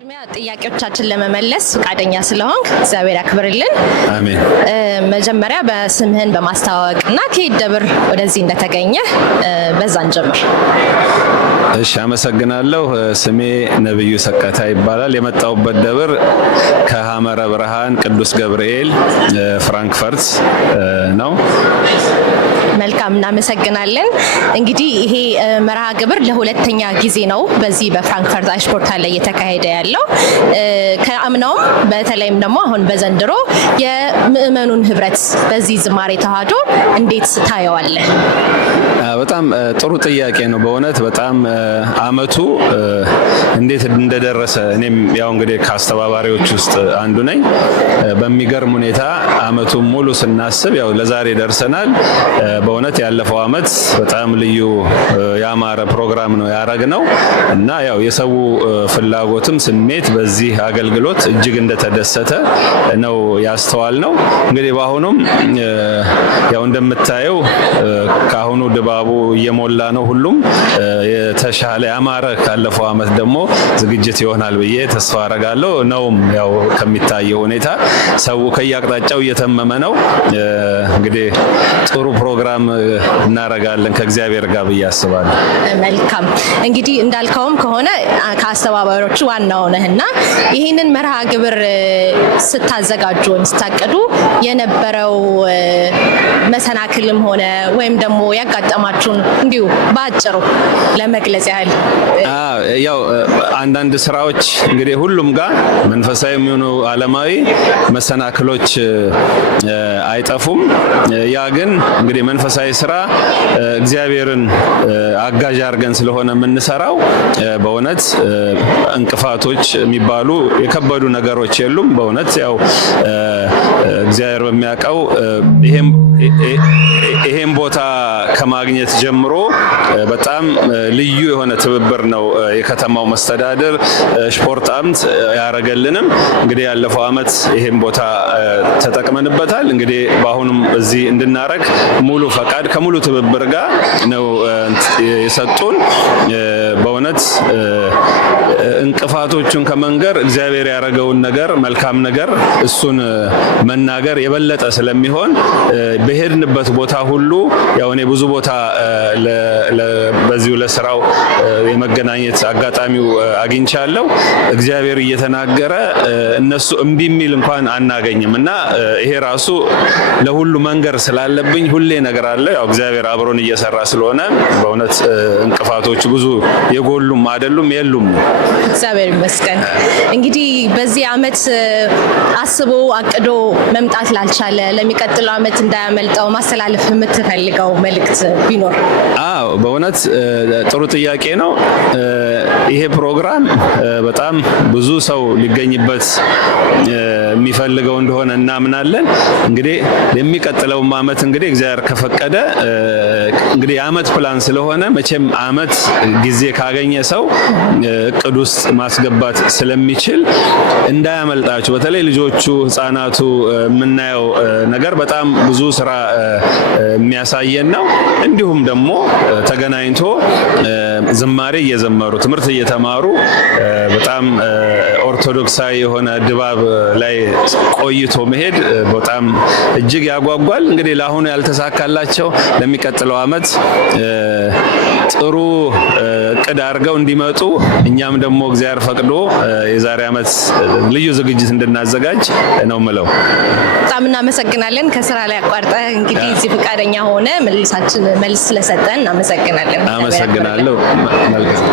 ጥያቄዎቻችን ለመመለስ ፈቃደኛ ስለሆንክ እግዚአብሔር ያክብርልን። አሜን። መጀመሪያ በስምህን በማስተዋወቅና ከየት ደብር ወደዚህ እንደተገኘ በዛን ጀምር። እሺ፣ አመሰግናለሁ። ስሜ ነብዩ ሰቀታ ይባላል። የመጣሁበት ደብር ከሐመረ ብርሃን ቅዱስ ገብርኤል ፍራንክፈርት ነው። መልካም፣ እናመሰግናለን። እንግዲህ ይሄ መርሃ ግብር ለሁለተኛ ጊዜ ነው በዚህ በፍራንክፈርት አይሽፖርታል ላይ እየተካሄደ ያለው። ከአምናውም በተለይም ደግሞ አሁን በዘንድሮ የምእመኑን ህብረት በዚህ ዝማሬ ተዋህዶ እንዴት ታየዋለህ? በጣም ጥሩ ጥያቄ ነው። በእውነት በጣም አመቱ እንዴት እንደደረሰ እኔም ያው እንግዲህ ከአስተባባሪዎች ውስጥ አንዱ ነኝ። በሚገርም ሁኔታ አመቱን ሙሉ ስናስብ ያው ለዛሬ ደርሰናል። በእውነት ያለፈው አመት በጣም ልዩ ያማረ ፕሮግራም ነው ያረግነው እና ያው የሰው ፍላጎትም ስሜት በዚህ አገልግሎት እጅግ እንደተደሰተ ነው ያስተዋልነው። እንግዲህ በአሁኑም ያው እንደምታየው ካሁኑ ድባቡ እየሞላ ነው። ሁሉም የተሻለ ያማረ ካለፈው አመት ደግሞ ዝግጅት ይሆናል ብዬ ተስፋ አረጋለሁ። ነውም ያው ከሚታየው ሁኔታ ሰው ከያቅጣጫው እየተመመ ነው። እንግዲህ ጥሩ ፕሮግራም እናረጋለን ከእግዚአብሔር ጋር ብዬ አስባለሁ። መልካም፣ እንግዲህ እንዳልከውም ከሆነ ከአስተባባሪዎቹ ዋናው ነህና ይህንን መርሃ ግብር ስታዘጋጁ ወይም ስታቀዱ የነበረው መሰናክልም ሆነ ወይም ደግሞ ያጋጠማችሁን እንዲሁ በአጭሩ ለመግለጽ ያህል። ያው አንዳንድ ስራዎች እንግዲህ ሁሉም ጋር መንፈሳዊ የሚሆኑ ዓለማዊ መሰናክሎች አይጠፉም። ያ ግን እንግዲህ መንፈሳዊ ስራ እግዚአብሔርን አጋዥ አድርገን ስለሆነ የምንሰራው በእውነት እንቅፋቶች የሚባሉ የከበዱ ነገሮች የሉም። በእውነት ያው እግዚአብሔር በሚያውቀው ይሄን ቦታ ከማግኘት ጀምሮ በጣም ልዩ የሆነ ትብብር ነው የከተማው መስተዳድር ስፖርት አምት ያረገልንም። እንግዲህ ያለፈው አመት ይሄን ቦታ ተጠቅመንበታል። እንግዲህ በአሁኑም እዚህ እንድናረግ ሙሉ ፈቃድ ከሙሉ ትብብር ጋር ነው የሰጡን። በእውነት እንቅፋቶቹን ከመንገር እግዚአብሔር ያረገውን ነገር መልካም ነገር እሱን መናገር የበለጠ ስለሚሆን በሄድንበት ቦታ ሁሉ ያው እኔ ብዙ ቦታ በዚሁ ለስራው የመገናኘት አጋጣሚው አግኝቻለሁ። እግዚአብሔር እየተናገረ እነሱ እምቢ የሚል እንኳን አናገኝም እና ይሄ ራሱ ለሁሉ መንገር ስላለብኝ ሁሌ ነገር አለ። ያው እግዚአብሔር አብሮን እየሰራ ስለሆነ በእውነት እንቅፋቶቹ ብዙ የጎሉም አይደሉም የሉም። እግዚአብሔር ይመስገን። እንግዲህ በዚህ አመት አስቦ አቅዶ መምጣት ላልቻለ ለሚቀጥለው አመት እንዳያመልጠው ማስተላለፍ የምትፈልገው መልእክት ቢኖር? በእውነት ጥሩ ጥያቄ ነው። ይሄ ፕሮግራም በጣም ብዙ ሰው ሊገኝበት የሚፈልገው እንደሆነ እናምናለን። እንግዲህ የሚቀጥለው አመት እንግዲህ እግዚአብሔር ከፈቀደ እንግዲህ የአመት ፕላን ስለሆነ መቼም አመት ጊዜ ካገኘ ሰው እቅድ ውስጥ ማስገባት ስለሚችል እንዳያመልጣችሁ። በተለይ ልጆቹ፣ ህፃናቱ የምናየው ነገር በጣም ብዙ ስራ የሚያሳየን ነው። እንዲሁም ደግሞ ተገናኝቶ ዝማሬ እየዘመሩ ትምህርት እየተማሩ በጣም ኦርቶዶክሳዊ የሆነ ድባብ ላይ ቆይቶ መሄድ በጣም እጅግ ያጓጓል። እንግዲህ ለአሁኑ ያልተሳካላቸው ለሚቀጥለው አመት ጥሩ እቅድ አድርገው እንዲመጡ እኛም ደግሞ እግዚአብሔር ፈቅዶ የዛሬ አመት ልዩ ዝግጅት እንድናዘጋጅ ነው ምለው። በጣም እናመሰግናለን። ከስራ ላይ አቋርጠህ እንግዲህ እዚህ ፈቃደኛ ሆነ መልስ ስለሰጠን እናመሰግናለን። አመሰግናለሁ። መልካም